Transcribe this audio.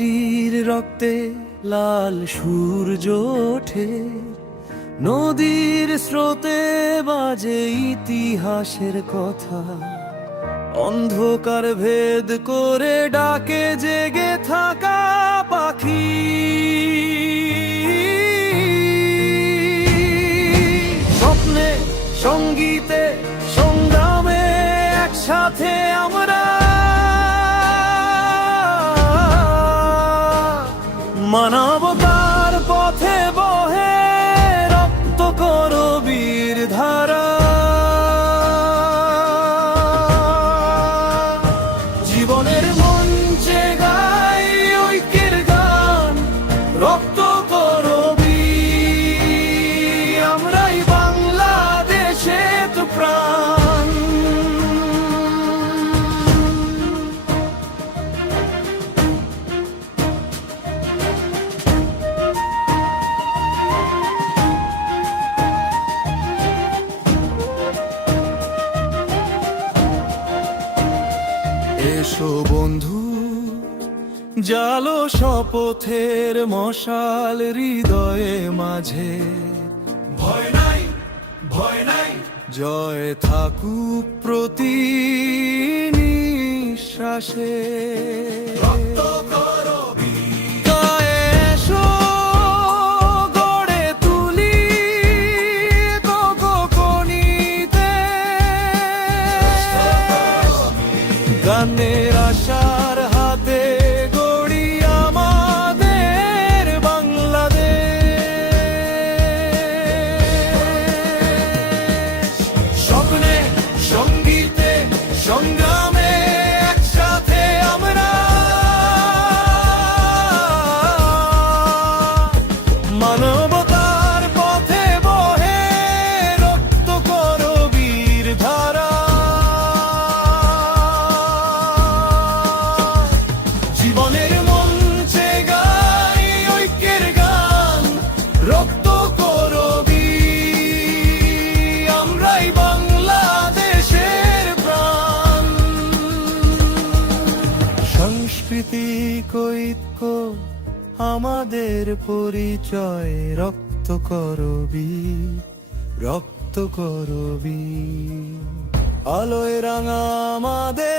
মাটির রক্তে লাল সূর্য ওঠে, নদীর স্রোতে বাজে ইতিহাসের কথা। অন্ধকার ভেদ করে ডাকে জেগে থাকা পাখি। স্বপ্নে, সঙ্গীতে, সংগ্রামে একসাথে আমরা মানবতার পথে বহে রক্ত করবীর ধারা। জীবনের মঞ্চে গাই ঐক্যের গান, রক্ত করবীর আমরাই বাংলাদেশে তো প্রাণ। এসো বন্ধু, জালো শপথের মশাল হৃদয়ে মাঝে। ভয় নাই, ভয় নাই, জয় থাকুক প্রতি নিঃশ্বাসে। রক্ত করবীর গায়ে এসো, গড়ে তুলি গগনিতে গানের আশার হাতে গড়ি আমাদের বাংলাদেশ। স্বপ্নে, সঙ্গীতে, সংগ্রামে একসাথে আমরা মানবতার পথে বহে রক্ত করবীর ধারা। জীবনের মঞ্চে গাই ঐক্যের গান, রক্ত করবীর আমরাই বাংলাদেশের প্রাণ। সাংস্কৃতিক ঐক্য আমাদের পরিচয়, রক্ত করবীর, রক্ত করবীর আলোয় রাঙা আমাদের